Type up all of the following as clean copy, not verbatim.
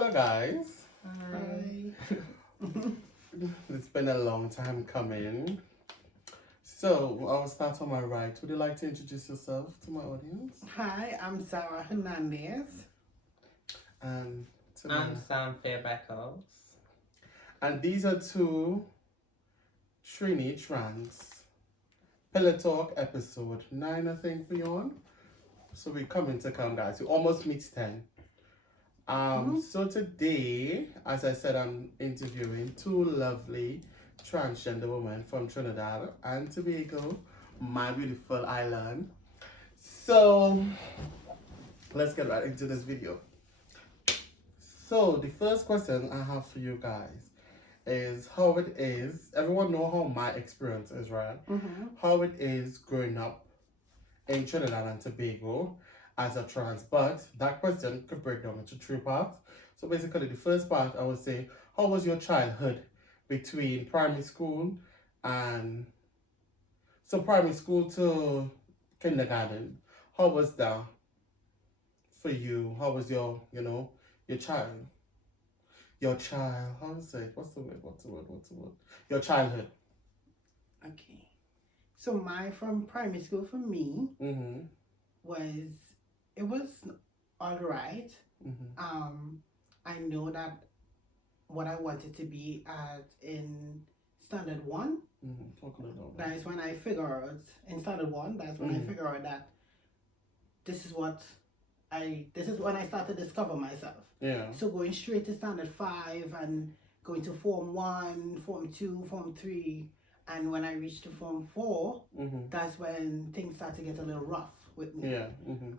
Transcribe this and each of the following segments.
Hello, guys. Hi. It's been a long time coming. So, I'll start on my right. Would you like to introduce yourself to my audience? Hi, I'm Sarah Hernandez. And to I'm my... Sam Fairbeckles. And these are two Trini Trans. Pillar Talk episode 9, I think we're on. So we're coming to come, guys. We almost meet 10. So today, as I said, I'm interviewing two lovely transgender women from Trinidad and Tobago, my beautiful island. So let's get right into this video. So the first question I have for you guys is how it is. Everyone know how my experience is, right? How it is growing up in Trinidad and Tobago as a trans, but that question could break down into three parts. So basically, the first part I would say, how was your childhood between primary school and primary school to kindergarten? How was that for you? How was your child? Your child, how to say it? What's the word? Your childhood. Okay. So from primary school for me was it was all right. I know that what I wanted to be at in standard one. That is when I figure out in standard one. That's when I figure out that this is when I start to discover myself. Yeah. So going straight to standard 5 and going to form 1, form 2, form 3, and when I reached to form 4, that's when things start to get a little rough with me. Yeah.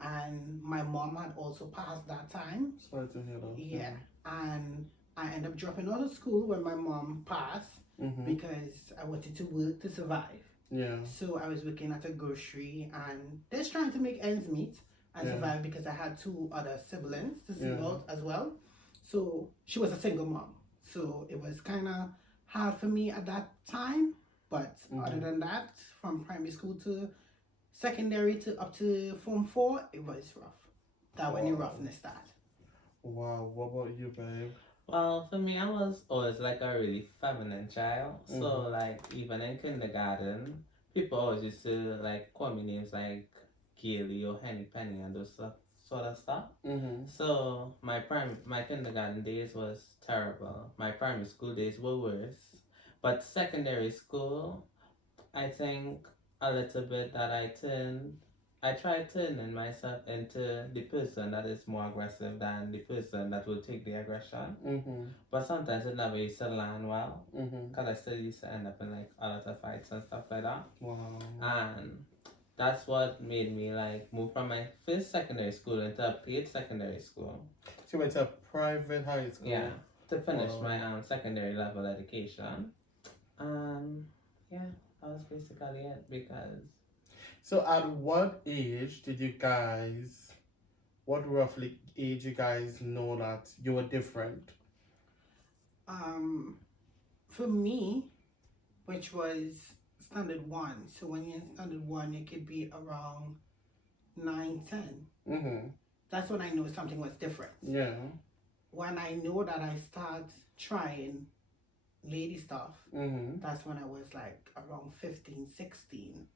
And my mom had also passed that time. Sorry to hear that. Yeah. And I ended up dropping out of school when my mom passed because I wanted to work to survive. Yeah. So I was working at a grocery and just trying to make ends meet and survive because I had 2 other siblings to see out as well. So she was a single mom. So it was kind of hard for me at that time. But other than that, from primary school to secondary to up to form 4, it was rough. That when the roughness started. Wow, what about you, babe? Well, for me, I was always like a really feminine child. So, like, even in kindergarten, people always used to like call me names like Gailey or Henny Penny and those sort of stuff. So, my kindergarten days was terrible. My primary school days were worse. But secondary school, I think a little bit that I tried turning myself into the person that is more aggressive than the person that will take the aggression. But sometimes it never used to land well because I still used to end up in like a lot of fights and stuff like that. Wow. And that's what made me like move from my first secondary school into a paid secondary school. So you went to a private high school? Yeah, to finish my secondary level education. Yeah, that was basically it because... So at what age did you guys, what roughly age you guys know that you were different? For me, which was standard 1. So when you're in standard 1, it could be around 9, 10. That's when I knew something was different. Yeah. When I know that I start trying lady stuff, that's when I was like around 15, 16.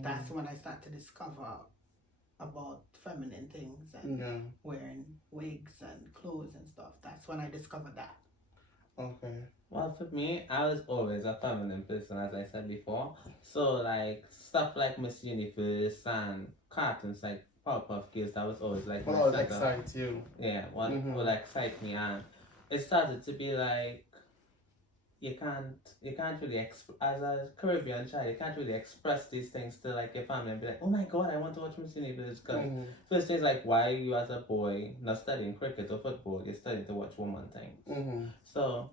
That's when I started to discover about feminine things and wearing wigs and clothes and stuff. That's when I discovered that. Okay. Well, for me, I was always a feminine person, as I said before. So, like, stuff like Miss Universe and cartoons like Powerpuff Girls, that was always like... What would excite you? Yeah, what would excite me. And it started to be like, you can't really, as a Caribbean child, you can't really express these things to like your family and be like, oh my god, I want to watch Miss Universe. Because first thing is like, why you as a boy not studying cricket or football, you're studying to watch woman things. So,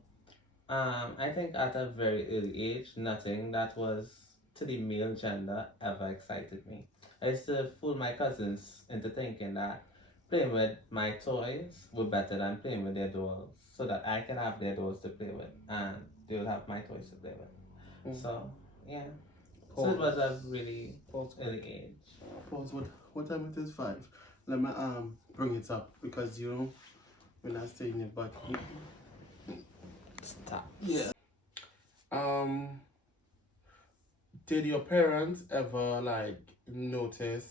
I think at a very early age, nothing that was to the male gender ever excited me. I used to fool my cousins into thinking that playing with my toys were better than playing with their dolls, so that I can have their dolls to play with and they will have my toys to play with. So, yeah. So it was a really early age. Pause. What time it is? 5. Let me bring it up because We're not saying it, but Stop. yeah. Did your parents ever like notice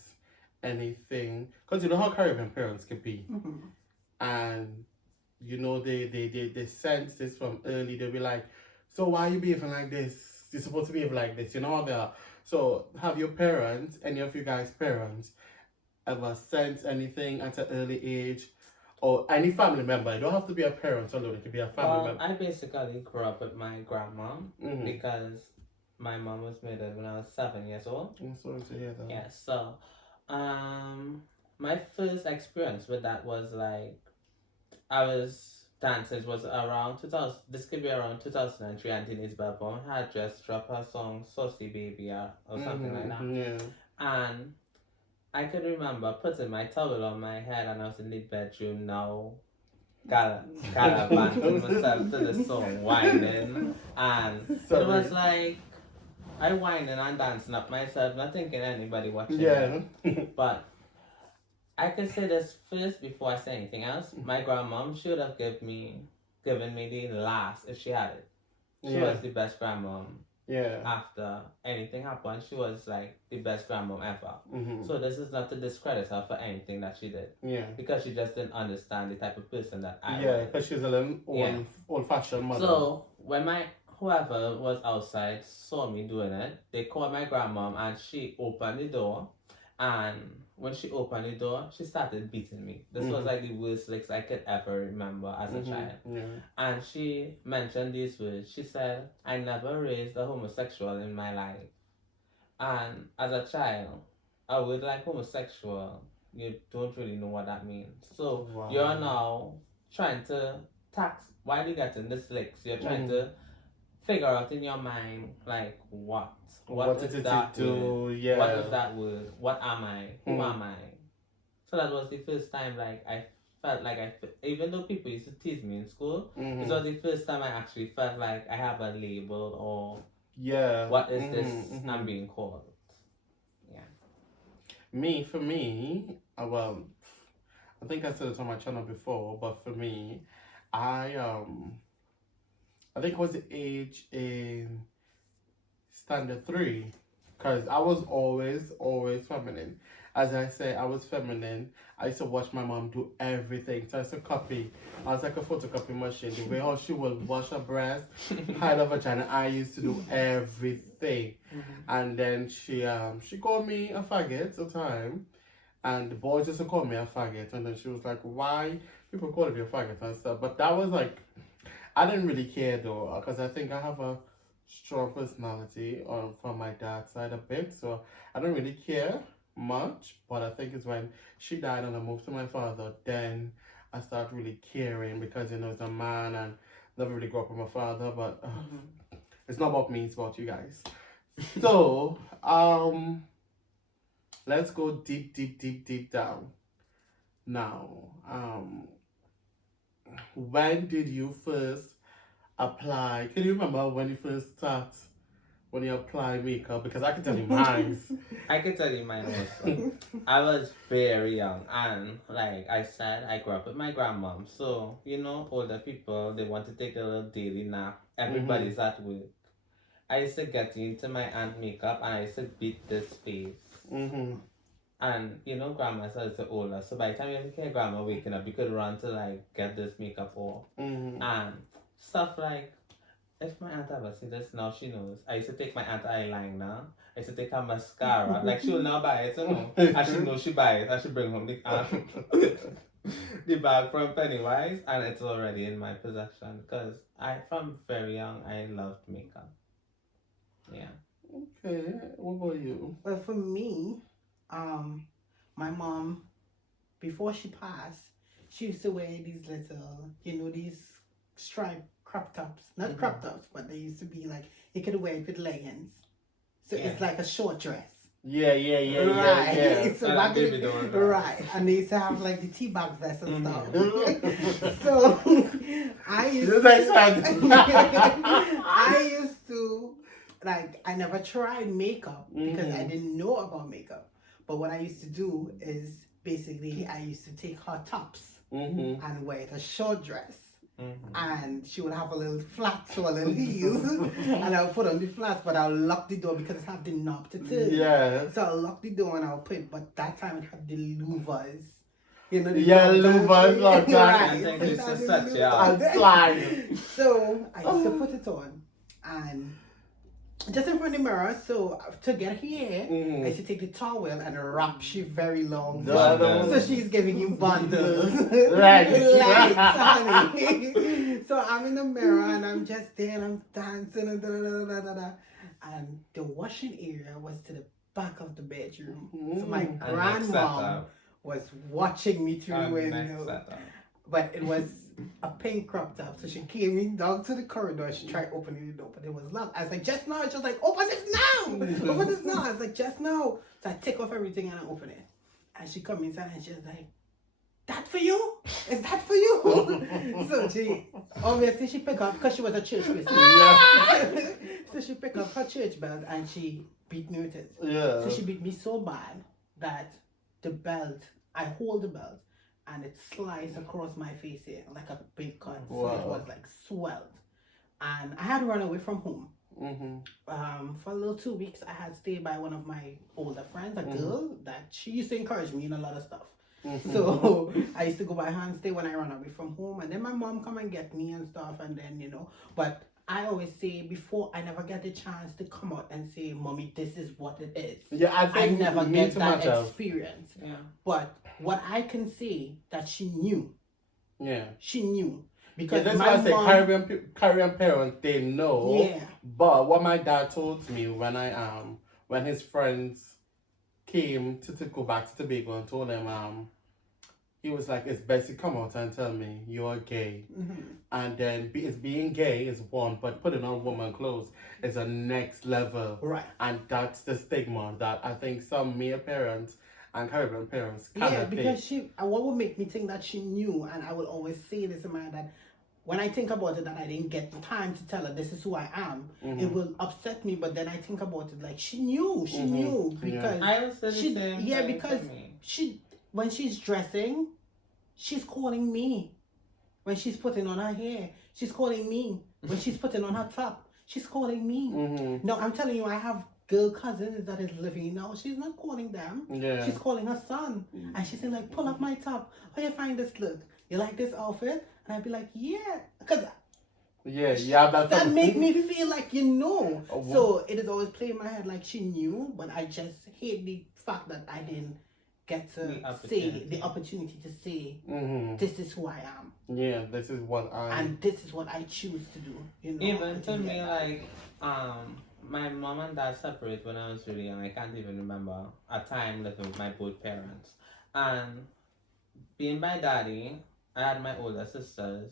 anything? Because you know how Caribbean parents can be, and you know they sense this from early. They'll be like, so why are you behaving like this? You're supposed to behave like this. You know how they are. So have your parents, any of you guys' parents, ever sense anything at an early age? Or any family member? It don't have to be a parent alone. It could be a family member. I basically grew up with my grandma because my mom was murdered when I was 7 years old. I'm sorry to hear that. Yeah, so my first experience with that was like I was dancing. It was around 2000. This could be around 2003. Auntie Isabel Bone had just dropped her song "Saucy Baby" or something like that. Yeah. And I could remember putting my towel on my head, and I was in the bedroom now. Galavanting myself to the song, whining, and it was like I whining and dancing up myself, not thinking anybody watching. Yeah. But I could say this first before I say anything else. My grandmom should have given me the last if she had it. She was the best grandmom. Yeah. After anything happened, she was like the best grandmom ever. So this is not to discredit her for anything that she did. Yeah. Because she just didn't understand the type of person that I was. Yeah, because she's a little old-fashioned mother. So when whoever was outside saw me doing it, they called my grandmom and she opened the door. And when she opened the door, she started beating me. This was like the worst licks I could ever remember as a child. Yeah. And she mentioned these words. She said, I never raised a homosexual in my life. And as a child, a word like homosexual, you don't really know what that means. So you're now trying to while you're getting the licks, you're trying to figure out in your mind, like, what is that word? Yeah. What is that word? What am I? Who am I? So that was the first time, like, I felt like even though people used to tease me in school, this was the first time I actually felt like I have a label or what is this I'm being called? Yeah. For me, well, I think I said it on my channel before, but for me, I think it was the age in standard 3, because I was always feminine. As I say, I was feminine. I used to watch my mom do everything. So I used to copy. I was like a photocopy machine. The way how she would wash her breast, hide her vagina, I used to do everything. And then she called me a faggot at the time. And the boys used to call me a faggot. And then she was like, why people call me a faggot and stuff. But that was like, I didn't really care though, because I think I have a strong personality from my dad's side a bit, so I don't really care much. But I think it's when she died and I moved to my father, then I started really caring, because it's a man and never really grew up with my father. But it's not about me, it's about you guys. So let's go deep down now. When did you first apply? Can you remember when you first applied makeup? Because I can tell you mine. I can tell you mine also. I was very young, and like I said, I grew up with my grandmom. So, older people, they want to take a little daily nap. Everybody's at work. I used to get into my aunt makeup and I used to beat this face. And grandma's a little older, so by the time you hear grandma waking up, you could run to like get this makeup off. And stuff like, if my aunt ever see this now, she knows. I used to take my aunt eyeliner. I used to take her mascara. Like, she'll now buy it, And she knows she buy it. I should bring home the bag from Pennywise, and it's already in my possession. Because from very young, I loved makeup. Yeah. Okay. What about you? Well, for me, my mom, before she passed, she used to wear these little, these striped crop tops. Not crop tops, but they used to be like, you could wear it with leggings. So it's like a short dress. Yeah. Right. So right. And they used to have like the tea bag vest and stuff. So I used to, like, I never tried makeup because I didn't know about makeup. But what I used to do is basically I used to take her tops and wear a short dress. Mm-hmm. And she would have a little flats or a little heels, and I would put on the flats, but I'll lock the door because it have the knob to turn. Yeah. So I'll lock the door and I'll put, but that time it had the louvers. You know, louvers like that. I think it's just such a And slide. So I used to put it on, and just in front of the mirror. So to get here, I used to take the towel and wrap she very long. So she's giving you bundles. Legs, honey. So I'm in the mirror and I'm just there and I'm dancing and and the washing area was to the back of the bedroom. So my grandmom was watching me through the window. But it was a pink crop top. So she came in down to the corridor. She tried opening the door, but it was locked. I was like, just now. She was like, open this now. Open this now. I was like, just now. So I take off everything and I open it. And she come inside and she was like, that for you? Is that for you? So she, obviously she picked up, because she was a church person. So she picked up her church belt and she beat me with it. Yeah. So she beat me so bad that the belt, I hold the belt, and it sliced across my face here like a big cut. Wow. So it was like swelled. And I had to run away from home. For a little 2 weeks, I had stayed by one of my older friends, a girl that she used to encourage me in a lot of stuff. So I used to go by her and stay when I ran away from home. And then my mom come and get me and stuff. And then, you know, but I always say before I never get the chance to come out and say, Mommy, this is what it is. Yeah, I never get that myself. experience. Yeah. But what I can say that she knew. Yeah. She knew. Because that's my why I say mom, Caribbean parents, they know. Yeah. But what my dad told me when his friends came to go back to Tobago and told him he was like, it's best to come out and tell me you're gay. And then being gay is one, but putting on woman clothes is a next level. Right. And that's the stigma that I think some male parents and Caribbean parents cannot Yeah, because take. what would make me think that she knew, and I will always say this in my head, that when I think about it, that I didn't get the time to tell her this is who I am, it will upset me. But then I think about it like she knew, because I was the same. yeah, because when she's dressing, she's calling me. When she's putting on her hair, she's calling me. When she's putting on her top, she's calling me. No, I'm telling you, I have girl cousins that is living now. She's not calling them. Yeah. She's calling her son. And she's saying like, pull up my top. How you find this look? You like this outfit? And I'd be like, yeah. Because that make me feel like you know. So it is always playing in my head like she knew, but I just hate the fact that I didn't get to say the opportunity to say this is who I am. Yeah, this is what and this is what I choose to do. You know. Even to me, like my mom and dad separated when I was really young. I can't even remember a time living with my both parents. And being my daddy, I had my older sisters,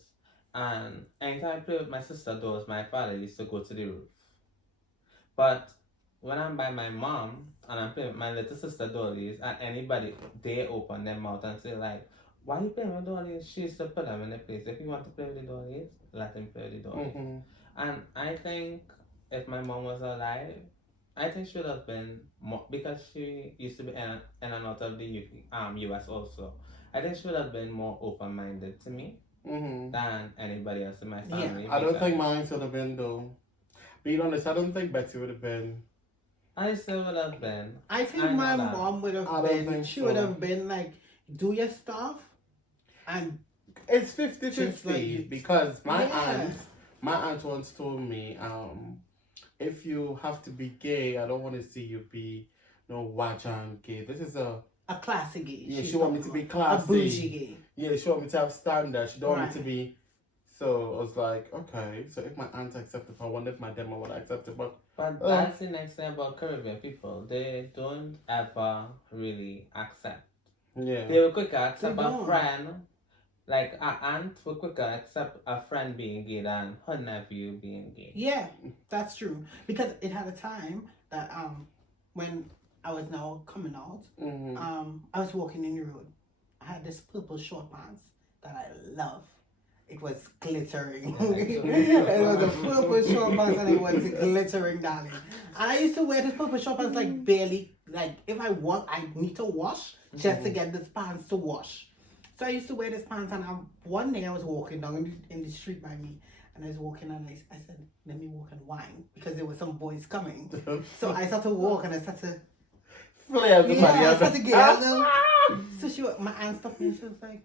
and anytime I played with my sister dolls, my father used to go to the roof. But when I'm by my mom and I'm playing with my little sister dollies, and anybody, they open their mouth and say like, why are you playing with dollies? She used to put them in the place. If you want to play with the dollies, let him play with the dollies. And I think if my mom was alive, I think she would have been more, because she used to be in and out of the US also. I think she would have been more open-minded to me than anybody else in my family. Yeah. I don't think mine would have been though. Being honest, I don't think Betsy would have been. I still would have been. I think my mom would have been. She would have been like, do your stuff. And it's 50-50 like, because my aunt once told me, if you have to be gay, I don't want to see you be wajan gay. This is a classy gay. Yeah, she want me to be classy. A bougie gay. Yeah, she want me to have standards. She don't want me to be. So I was like, okay. So if my aunt accepted, I wonder if my demo would accept it. But that's the next thing about Caribbean people. They don't ever really accept. Yeah. They will quicker accept a friend. Like an aunt will quicker accept a friend being gay than her nephew being gay. Yeah, that's true. Because it had a time that when I was now coming out, I was walking in the road. I had this purple short pants that I love. It was glittering. It was a purple short pants and it was glittering, darling. And I used to wear this purple short pants like barely, like if I want, I need to wash just to get this pants to wash. So I used to wear this pants, and one day I was walking down in the street by me, and I was walking, and I said, let me walk and whine, because there were some boys coming. So I started to walk, and I started flare the money. I started to get them. So my aunt stopped me, and she was like,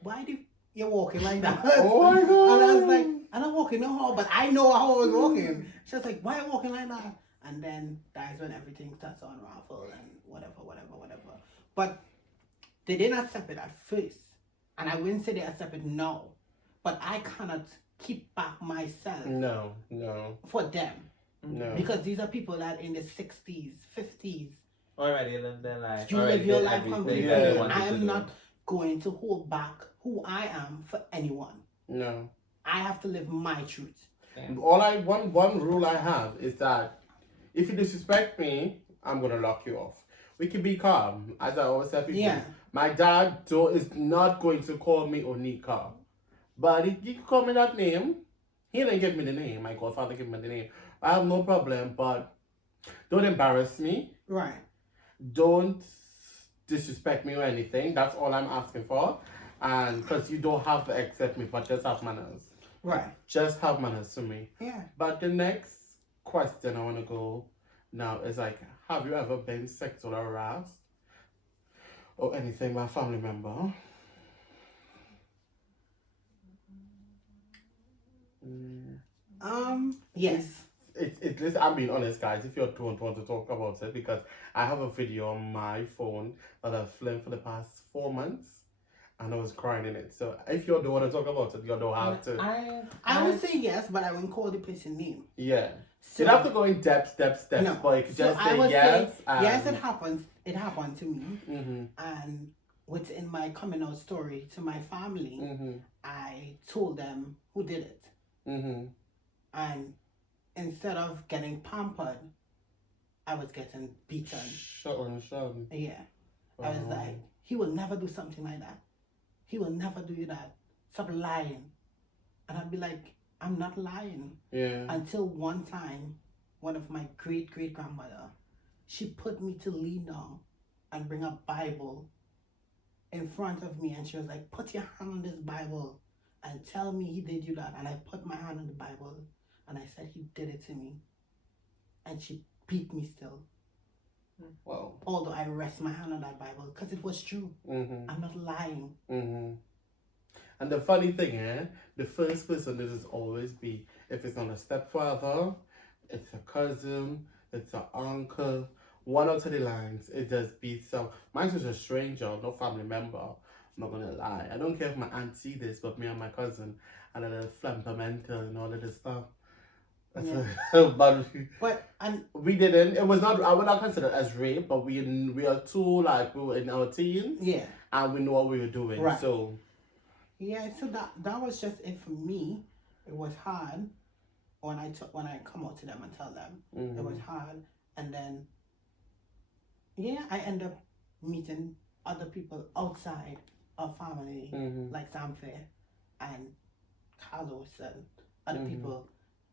why do you walking like that? Oh my God. And I was like, I'm not walking no how, but I know how I was walking. She was like, why are you walking like that? And then that's when everything starts to unravel and whatever. But they didn't accept it at first. And I wouldn't say they accept it now. But I cannot keep back myself. No. For them. No. Because these are people that in the 60s, 50s. Already live their life. You live your life completely. Yeah. I am not going to hold back who I am for anyone. No. I have to live my truth. Yeah. One rule I have is that if you disrespect me, I'm gonna lock you off. We can be calm, as I always tell people. Yeah. My dad is not going to call me Onika, but he can call me that name. He didn't give me the name. My godfather gave me the name. I have no problem, but don't embarrass me. Right. Don't disrespect me or anything. That's all I'm asking for. And because you don't have to accept me, but just have manners. Right. Just have manners to me. Yeah. But the next question I want to go now is like, have you ever been sexually harassed or anything by a family member? Yes. Listen, I'm being honest, guys. If you don't want to talk about it, because I have a video on my phone that I've filmed for the past 4 months, and I was crying in it. So if you don't want to talk about it, you don't have to. I would say yes, but I wouldn't call the person name. Yeah. So, you don't have to go in depth, no. but you could just I say would yes. say, yes, it happens. It happened to me. Mm-hmm. And within my coming out story to my family, Mm-hmm. I told them who did it. Mm-hmm. And instead of getting pampered, I was getting beaten. Shut. Yeah. I was like, he will never do something like that. He will never do that. Stop lying. And I'd be like, I'm not lying. Yeah. Until one time, one of my great-great-grandmother, she put me to lean down and bring a Bible in front of me. And she was like, put your hand on this Bible and tell me he did you that. And I put my hand on the Bible and I said, he did it to me. And she beat me still. Wow. Although I rest my hand on that Bible because it was true. Mm-hmm. I'm not lying. Mm-hmm. And the funny thing, the first person this is always be, if it's not a stepfather, it's a cousin, it's an uncle, one or two the lines, it just be some. Mine's just a stranger, no family member. I'm not gonna lie. I don't care if my aunt see this, but me and my cousin, and a little flampamental and all of this stuff. But and we didn't. It was not. I would not consider it as rape, but we are too we were in our teens. Yeah. And we know what we were doing. Right. So. Yeah. So that was just it for me. It was hard when I come out to them and tell them. Mm-hmm. It was hard, and then I end up meeting other people outside of family, like Samfair and Carlos and other people.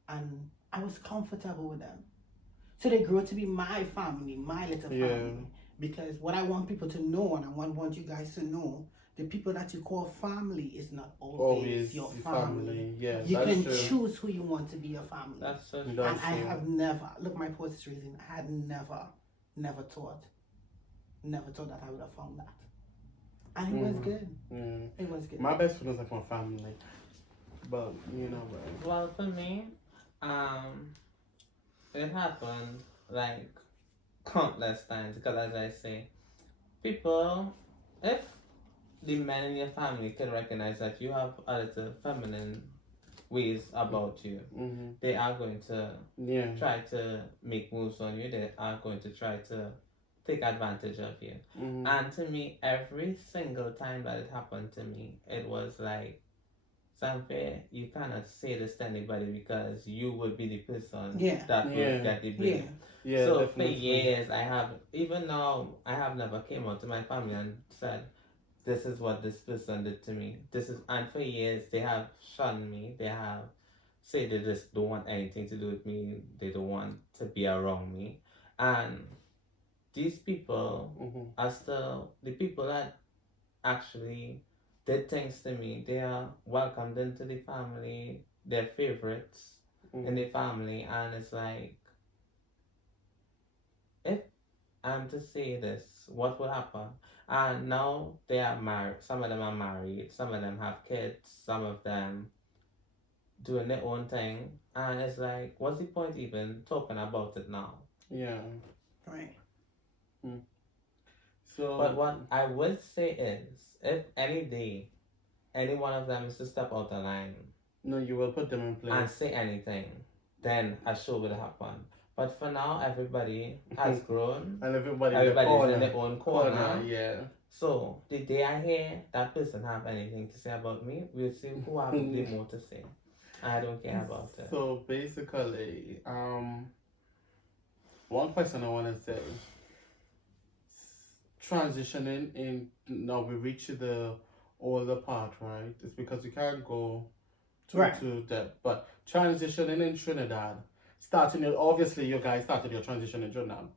And I was comfortable with them. So they grew to be my family, my little family. Yeah. Because what I want people to know, and I want you guys to know, the people that you call family is not always your family. Yeah, you that's can true. choose who you want to be your family. That's so true. And I have never, look, my post is reason, I had never thought that I would have found that. And it was good. It was good. My best friend was like my family. But, you know what? Well, for me, it happened like countless times because, as I say, people, if the men in your family can recognize that you have a little feminine ways about you, they are going to try to make moves on you. They are going to try to take advantage of you. And to me, every single time that it happened to me, it was like, Samfair, you cannot say this to anybody because you would be the person that would get the blame. Yeah, so definitely. for years, even now, I have never came out to my family and said, this is what this person did to me. And for years, they have shunned me. They have said they just don't want anything to do with me. They don't want to be around me. And these people are still the people that actually did things to me. They are welcomed into the family, their favorites in the family, and it's like, if I'm to say this, what will happen? And now they are married. Some of them are married. Some of them have kids. Some of them doing their own thing. And it's like, what's the point even talking about it now? Yeah. Right. So. But what I would say is, if any day any one of them is to step out the line, no, you will put them in place and say anything, then a show will happen. But for now, everybody has grown. and everybody's in their own corner. Yeah. So the day I hear that person have anything to say about me, we'll see who have the more to say. I don't care about it. So basically, one question I want to say, transitioning in, now we reach the older part, right? It's because we can't go too depth, but transitioning in Trinidad, obviously you guys started your transition in Trinidad,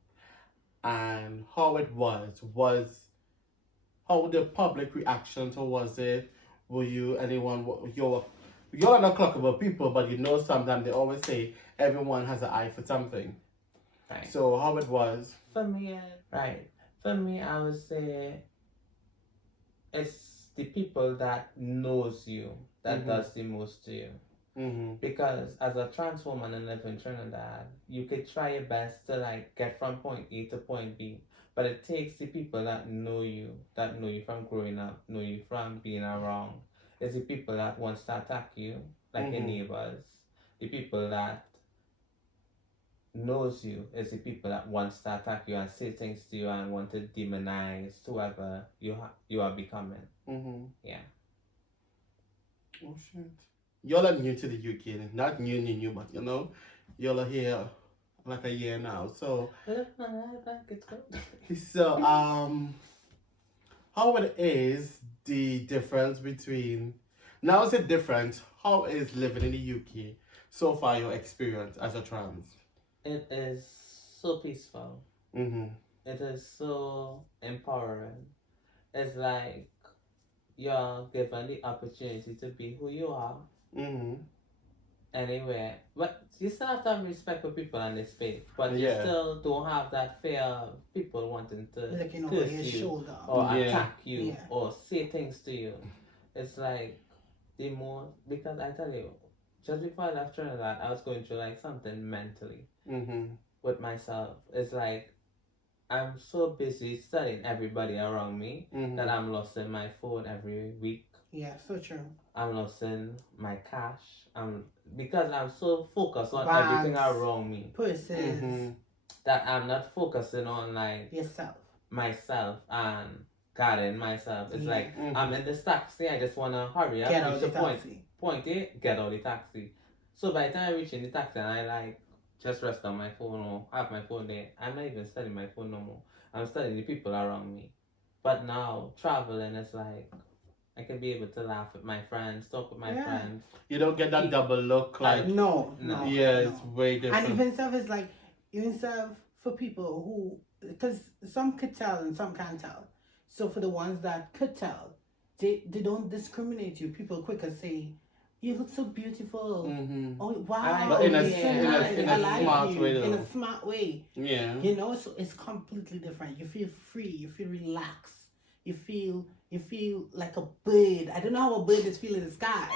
and how it was how the public reaction towards it. Were you anyone? You're not clockable people, but you know sometimes they always say everyone has an eye for something. Right. So how it was? For me, right. For me, I would say it's the people that knows you that does the most to you. Because as a trans woman and live in Trinidad, you could try your best to like get from point A to point B, but it takes the people that know you from growing up, know you from being around. It's the people that wants to attack you, like your neighbors. The people that knows you is the people that wants to attack you and say things to you and want to demonize whoever you are becoming. Yeah. Oh shit. Y'all are new to the UK. Not new, but you know, y'all are here like a year now. So how it is the difference between, now is it different? How is living in the UK so far, your experience as a trans? It is so peaceful. It is so empowering. It's like you're given the opportunity to be who you are. Anywhere. But you still have to have respect for people in this space. But you still don't have that fear of people wanting to looking over your shoulder or attack you or say things to you. It's like the more, because I tell you, just before I left Trinidad, I was going through like something mentally with myself. It's like I'm so busy studying everybody around me that I'm losing my phone every week. Yeah, so true. I'm losing my cash. Because I'm so focused on everything around me. Purses. That I'm not focusing on like myself and guarding myself. It's like I'm in this taxi, I just wanna hurry up, reach the point A, get out the taxi. So by the time I reach in the taxi and I like just rest on my phone or have my phone there, I'm not even studying my phone no more. I'm studying the people around me. But now traveling is like I can be able to laugh with my friends, talk with my friends. You don't get that double look like no. It's way different. And even stuff is like for people who, because some could tell and some can't tell. So for the ones that could tell, they don't discriminate you. People quicker say, "You look so beautiful." Oh wow! But in a smart way, though. In a smart way. Yeah. You know, so it's completely different. You feel free. You feel relaxed. You feel like a bird. I don't know how a bird is feeling in the sky,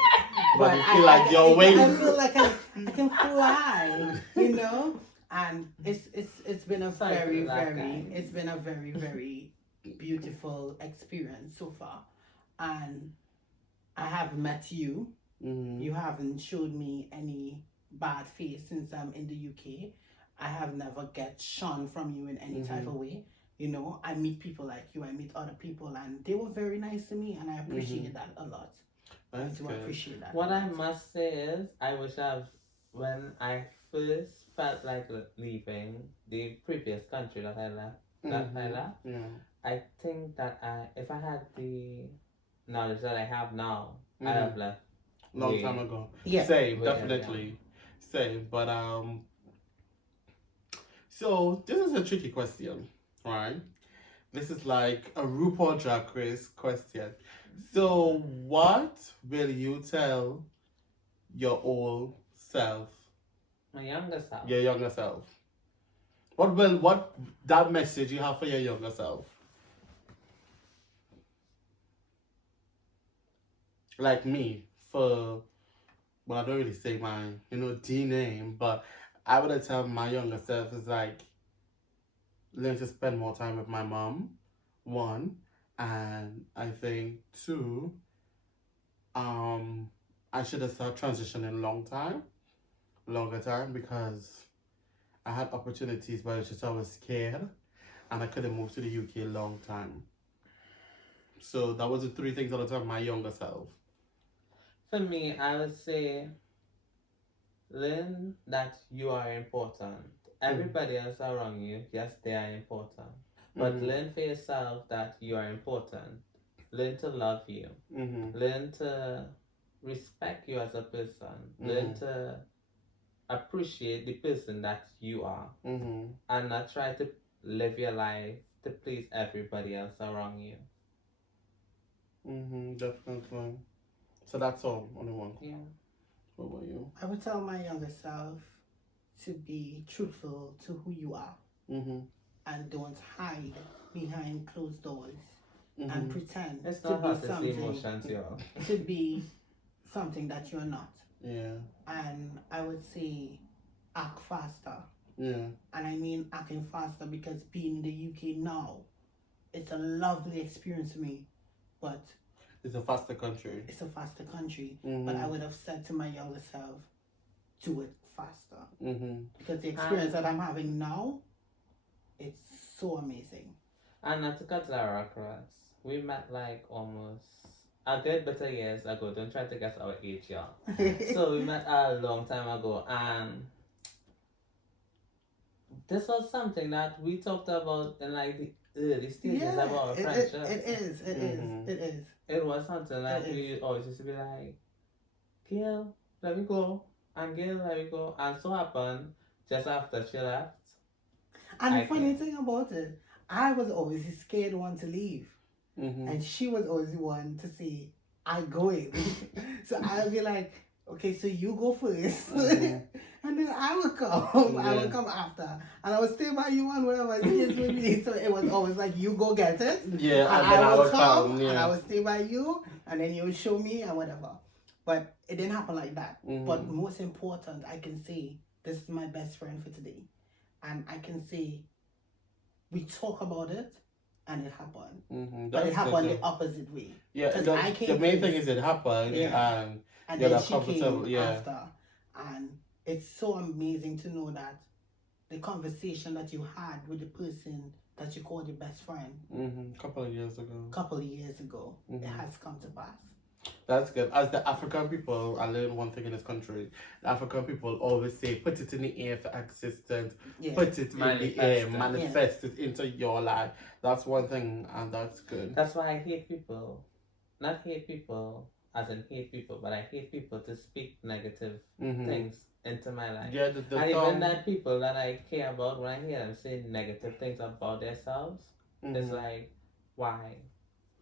but you feel like you're wings. I feel like I can fly. You know, and it's been a very very beautiful experience so far, and I have met you. You haven't showed me any bad face since I'm in the UK. I have never get shunned from you in any type of way. You know, I meet people like you, I meet other people, and they were very nice to me, and I appreciate that a lot. I do appreciate that. What I must say is, I wish when I first felt like leaving the previous country that I left, I think that if I had the knowledge that I have now, I'd have left long time ago. Yeah, same, definitely, same. But so this is a tricky question. Right, this is like a RuPaul Drag Race question. So, what will you tell your old self, My younger self. your younger self? What that message you have for your younger self? Like me, for well, I don't really say my D name, but I would tell my younger self is like learn to spend more time with my mom. One, and I think two, I should have started transitioning longer time because I had opportunities, but I was just always scared, and I couldn't move to the UK long time. So that was the three things I would tell my younger self. For me, I would say learn that you are important. Everybody else around you, yes, they are important. But learn for yourself that you are important. Learn to love you. Learn to respect you as a person. Learn to appreciate the person that you are. And not try to live your life to please everybody else around you. Definitely. So that's all. Only one. Yeah. What about you? I would tell my younger self to be truthful to who you are. And don't hide behind closed doors and pretend It's to not be hard to see something emotions, y'all. to be something that you're not. Yeah. And I would say act faster. Yeah. And I mean acting faster because being in the UK now, it's a lovely experience for me, but it's a faster country. It's a faster country. But I would have said to my younger self, do it faster. Because the experience that I'm having now, it's so amazing. And not to cut Lara across, we met like almost a good better years ago. Don't try to guess our age, y'all. So we met a long time ago, and this was something that we talked about in like the early stages of our friendship. It is. It was something that we always used to be like, Gail, let me go. And Gail, let me go. And so happened just after she left. And the funny thing about it, I was always the scared one to leave. And she was always the one to say, I'm going. So I'll be like, okay, so you go first. And then I will come. I will come after. And I will stay by you and whatever the kids with me. So it was always like, you go get it. Yeah, and I will come. And I will stay by you. And then you will show me and whatever. But it didn't happen like that. But most important, I can say, this is my best friend for today. And I can say, we talk about it. And it happened. But it happened the opposite way. Yeah, the main thing is it happened. And then she came after. And it's so amazing to know that the conversation that you had with the person that you called your best friend couple of years ago, it has come to pass. That's good. As the African people, I learned one thing in this country. The African people always say, put it in the air for existence. Put it in the air, manifest it into your life. That's one thing, and that's good. That's why I hate people. Not hate people as in hate people, but I hate people to speak negative things into my life. Yeah, and even that people that I care about, when I hear them say negative things about themselves, it's like, why?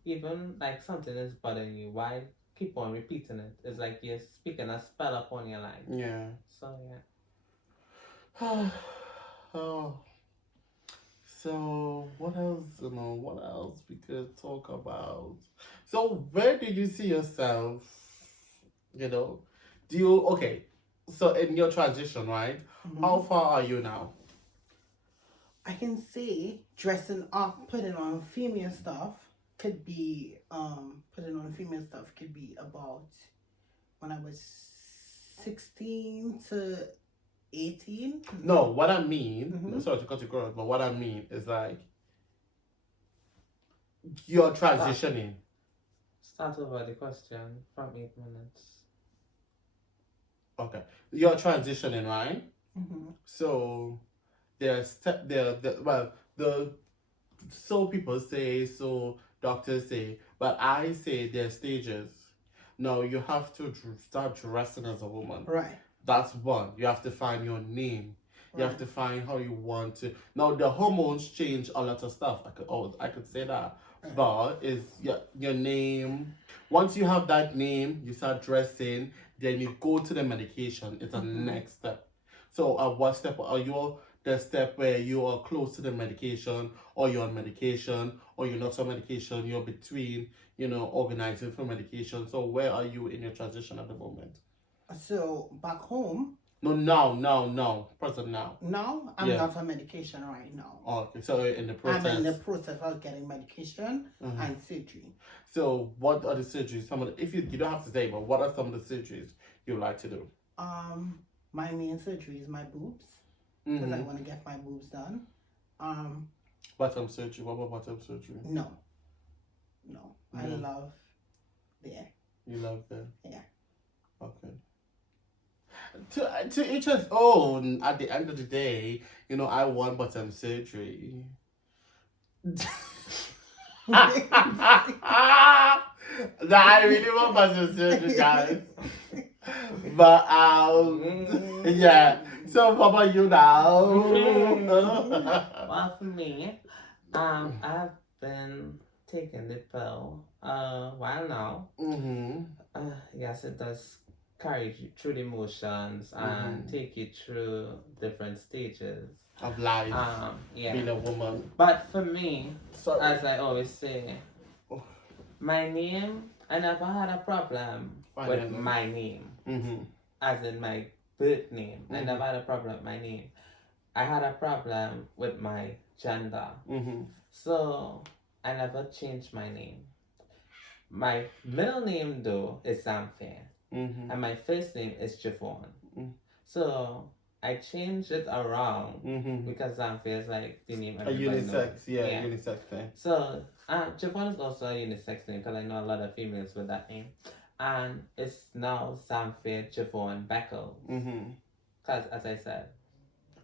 Even like something is bothering you, why keep on repeating it? It's like you're speaking a spell upon your life. Yeah. So yeah. So what else? What else we could talk about? So where do you see yourself? Do you So in your transition, right? How far are you now? I can say dressing up, putting on female stuff could be about when I was 16 to 18. No, what I mean, sorry to cut you short, but what I mean is like you're transitioning. Start over the question from 8 minutes. Okay, you're transitioning, right? So so people say, so doctors say, but I say there's stages. No, you have to start dressing as a woman. Right. That's one. You have to find your name. You have to find how you want to. Now the hormones change a lot of stuff. I could say that, bar is your name. Once you have that name, you start dressing, then you go to the medication. It's a next step. So at what step are you? The step where you are close to the medication, or you're on medication, or you're not on medication, you're between, organizing for medication. So where are you in your transition at the moment? So back home. No, now, present now. No, I'm not on medication right now. Oh, okay, so in the process. I'm in the process of getting medication and surgery. So what are the surgeries? If you don't have to say, but what are some of the surgeries you like to do? My main surgery is my boobs because I want to get my boobs done. Bottom surgery. What about bottom surgery? No. I love there. You love that? Yeah. Okay. To each his own. At the end of the day, I want bottom surgery. I really want bottom surgery, guys. But yeah. So what about you now? Well, for me, I've been taking the pill a while now. Yes, it does carry you through the emotions and take you through different stages of life. Being a woman. But for me, as I always say, my name, I never had a problem with my name. As in my birth name. I never had a problem with my name. I had a problem with my gender. So I never changed my name. My middle name though is Zamfair. And my first name is Javon. So I changed it around because Zamfair is like the name everybody knows. Unisex, yeah, unisex thing. So Javon is also a unisex name because I know a lot of females with that name. And it's now Zamfair Javon Beckel. Because as I said,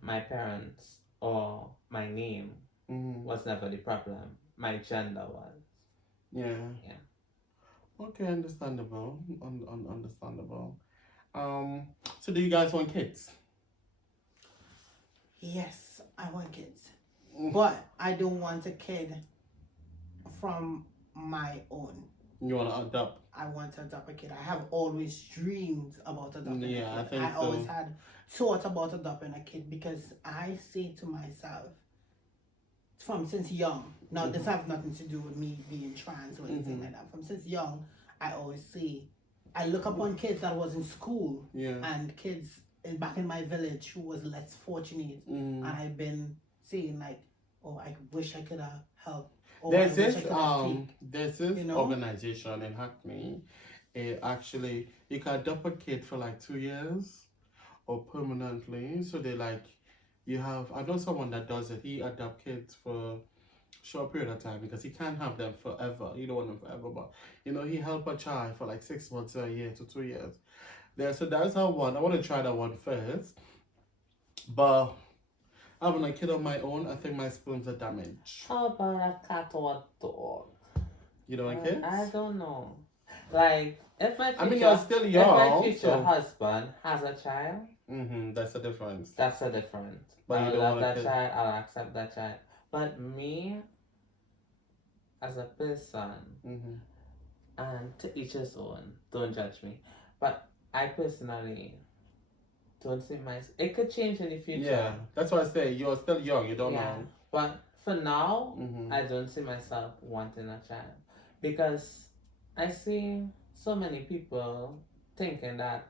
my parents or my name was never the problem. My gender was. Yeah. Okay, understandable. Understandable. So do you guys want kids? Yes, I want kids. But I don't want a kid from my own. You want to adopt? I want to adopt a kid. I have always dreamed about adopting a kid. I think I always had thought about adopting a kid because I say to myself, since young, now this have nothing to do with me being trans or anything like that. From since young, I always say, I look upon kids that was in school and kids back in my village who was less fortunate, and I've been saying like, oh, I wish I could have helped. There's this organization in Hackney. Actually, you can adopt a kid for like 2 years or permanently. So they I know someone that does it. He adopts kids for a short period of time because he can't have them forever. You don't want them forever, but he helped a child for like 6 months to a year to 2 years. So that's how one. I want to try that one first, but having a kid on my own, I think my sperms are damaged. How about a cat or a dog? You don't want kids? I don't know. Like, if my future, you're still young. If my future husband has a child, that's a difference. That's a difference. But I'll you don't love want that child. I'll accept that child. But me, as a person, and to each his own. Don't judge me. But I personally don't see myself. It could change in the future. Yeah, that's why I say you're still young. You don't know. But for now, I don't see myself wanting a child because I see so many people thinking that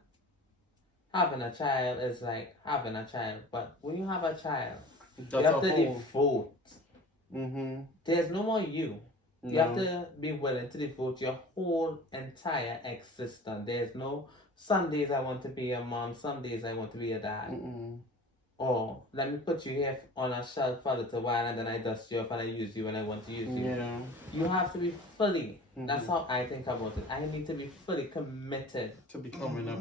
having a child is like having a child. But when you have a child, you have to devote. There's no more you. You have to be willing to devote your whole entire existence. There's no some days I want to be a mom, some days I want to be a dad. Or let me put you here on a shelf for a little while and then I dust you off and I use you when I want to use you. Yeah. You have to be fully. That's how I think about it. I need to be fully committed to becoming a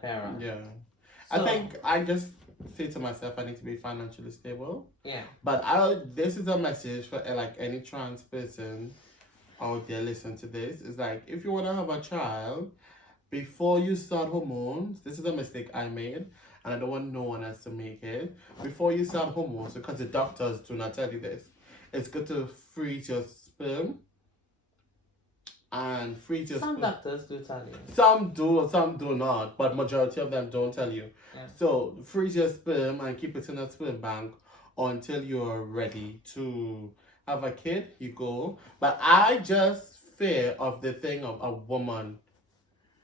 parent. Yeah. So, I think I just say to myself I need to be financially stable. Yeah. But this is a message for like any trans person out there listening to this. It's like if you want to have a child, before you start hormones, this is a mistake I made, and I don't want no one else to make it. Before you start hormones, because the doctors do not tell you this, it's good to freeze your sperm and freeze your Some sperm. doctors do tell you. Some do, some do not, but majority of them don't tell you. Yeah. So freeze your sperm and keep it in a sperm bank until you're ready to have a kid. You go, but I just fear of the thing of a woman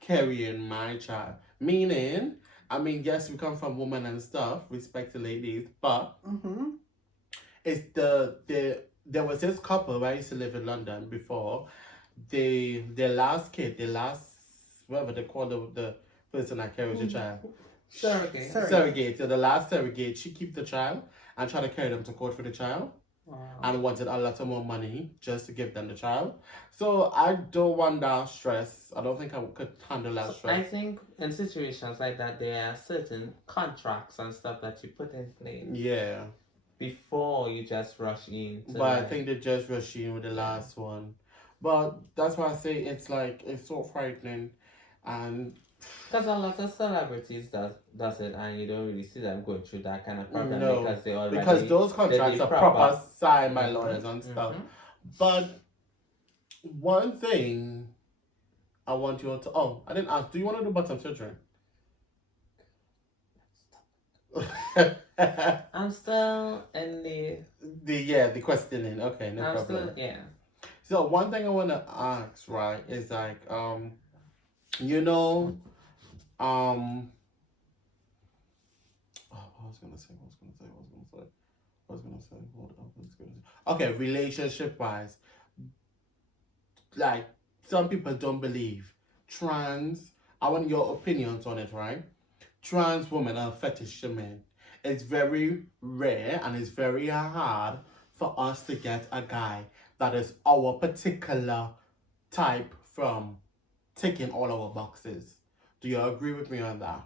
carrying my child. Meaning, I mean, yes, we come from women and stuff, respect the ladies, but it's there was this couple where I used to live in London before. Their last kid, their last whatever they call the person that carries the child. Surrogate. Surrogate. So the last surrogate, she keep the child and try to carry them to court for the child. Wow. And wanted a lot of more money just to give them the child. So I don't want that stress. I don't think I could handle that stress. I think in situations like that, there are certain contracts and stuff that you put in place. Yeah. Before you just rush in. But I think they just rushed in with the last one. But that's why I say it's so frightening. And because a lot of celebrities does it, and you don't really see them going through that kind of problem no, because those contracts are proper signed by lawyers and stuff. But one thing I want you all to I didn't ask, do you want to do bottom surgery? I'm still in the questioning. Okay, no problem. So one thing I want to ask, right, is like you know, what was gonna say? Hold up, okay, relationship wise, like some people don't believe trans. I want your opinions on it, right? Trans women are fetish men. It's very rare and it's very hard for us to get a guy that is our particular type from ticking all our boxes. Do you agree with me on that?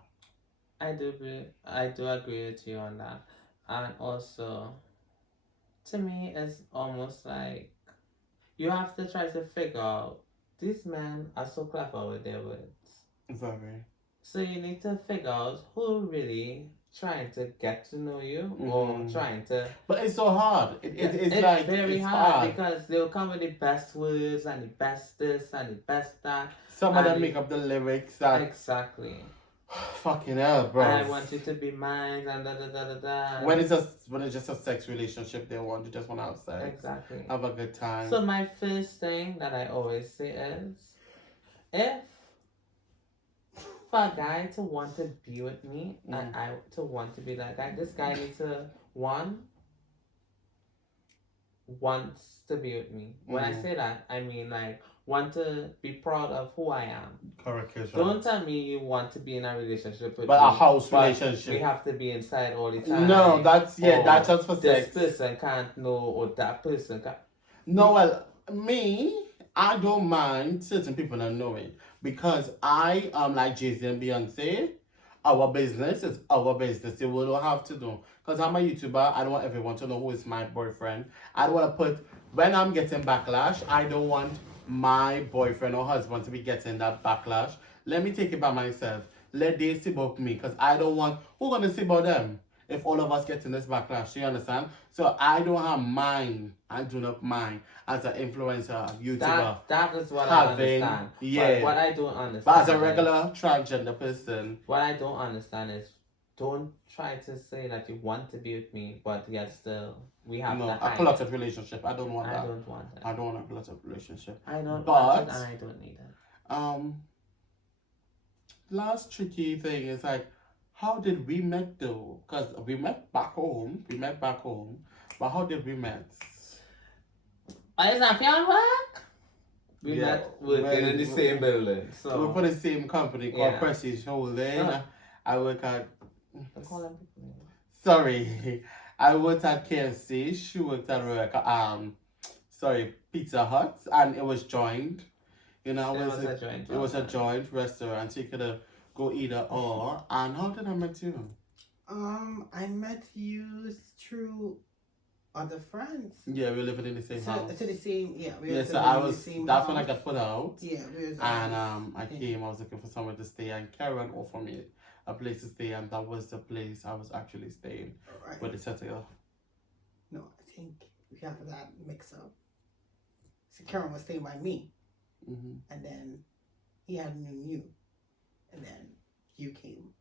I do agree with you on that. And also, to me, it's almost like you have to try to figure out, these men are so clever with their words. Very. So you need to figure out who really trying to get to know you or trying to... But it's so hard. It's like very hard because they'll come with the best words and the best this and the best that. Some of them make up the lyrics that... Exactly. Fucking hell, bro. I want you to be mine and da da da da da. When it's just a sex relationship, they just want to have sex. Exactly. Have a good time. So my first thing that I always say is, if for a guy to want to be with me and I to want to be that guy, this guy needs to wants to be with me. When I say that, I mean like want to be proud of who I am. Correct. Don't tell me you want to be in a relationship with me. But a house relationship. We have to be inside all the time. No, that's just for sex. This person can't know or that person can't. No, well, me, I don't mind certain people not knowing because I am like Jay-Z and Beyonce. Our business is our business. They will have to know. Because I'm a YouTuber, I don't want everyone to know who is my boyfriend. I don't want to put, when I'm getting backlash, I don't want my boyfriend or husband to be getting that backlash. Let me take it by myself. Let they see about me. Because I don't want, who's going to see about them if all of us getting this backlash? You understand? So I don't have mine. I do not mind as an influencer, YouTuber. That is what I understand. Yeah. But what I don't understand. But as a regular transgender person. What I don't understand is, don't try to say that you want to be with me, but yet still we have a cluttered relationship. I don't want that. I don't want that. I don't want a cluttered relationship. I don't want it and I don't need it. Last tricky thing is like, how did we met though? Because we met back home. But how did we met? Is that your work? We met working in the same building. So we put the same company called Prestige Holding. I work at... Sorry. I worked at KFC. She worked at Pizza Hut, and it was joined. You know, it was a joint restaurant. So you could go either or. And how did I meet you? I met you through other friends. Yeah, we were living in the same house. So the same, yeah. So I was. That's when I got put out. Yeah, I came. I was looking for somewhere to stay, and Karen offered me a place to stay, and that was the place I was actually staying. Right. With the settle. No, I think we have that mix up. So Karen was staying by me. Mm-hmm. And then he had knew. And then you came.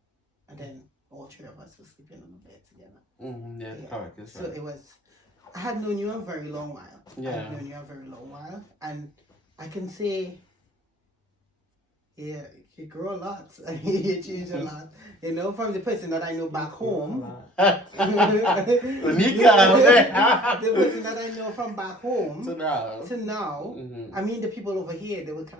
And then all three of us were sleeping on the bed together. Mm-hmm. Yeah, correct. That's So right. it was, I had known you a very long while. Yeah. I had known you a very long while. And I can say, yeah, you grew a lot. You changed a lot. You know, from the person that I know back home. Monica, The person that I know from back home to now. Mm-hmm. I mean, the people over here, they would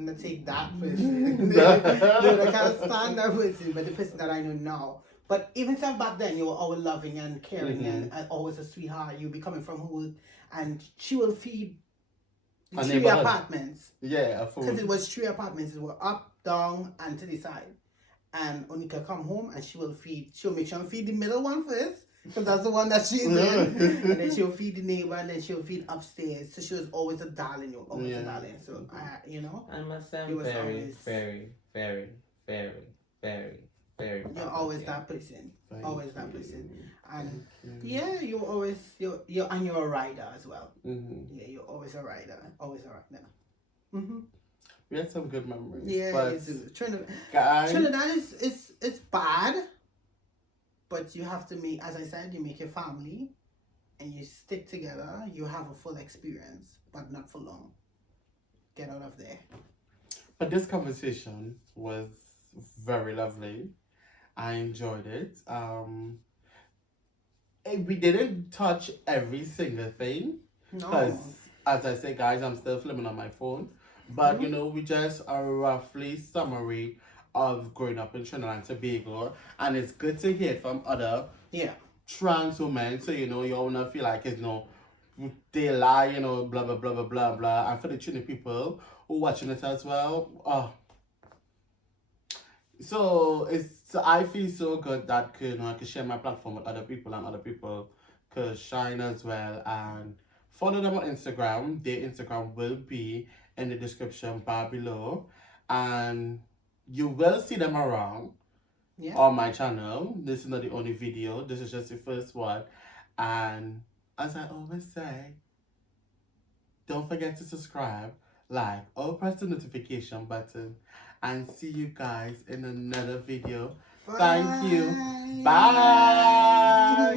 not take that person. They can't stand that person, but the person that I know now. But even some back then, you were always loving and caring Mm-hmm. and always a sweetheart. You'll be coming from hood, and she will feed the A three neighborhood. apartments. Yeah, a food. Because it was 3 apartments. It were up, down, and to the side. And Onika come home and she'll make sure to feed the middle one first. Because that's the one that she's in. And then she'll feed the neighbor and then she'll feed upstairs. So she was always a darling. You were always a darling. So, you know. I must say I'm very, very, very, very, very, very. You're always that person. Always that person. And yeah, you're a rider as well. Mm-hmm. Yeah, you're always a rider. Always a rider. Mm-hmm. We had some good memories. Yeah, but Trinidad is bad, but you have to make, as I said, you make your family and you stick together. You have a full experience, but not for long. Get out of there. But this conversation was very lovely. I enjoyed it. We didn't touch every single thing. No. Because, as I say, guys, I'm still filming on my phone. But, you know, we just a roughly summary of growing up in Trinidad and Tobago. And it's good to hear from other trans women. So, you know, you all not feel like, you know, they lie, you know, blah, blah, blah, blah, blah, blah. And for the Trinidad people who are watching it as well, so I feel so good that you know I can share my platform with other people and other people could shine as well, and follow them on Instagram. Their Instagram will be in the description bar below, and you will see them around on my channel. This is not the only video, this is just the first one. And as I always say, don't forget to subscribe, like, or press the notification button, and see you guys in another video. Thank you. Bye.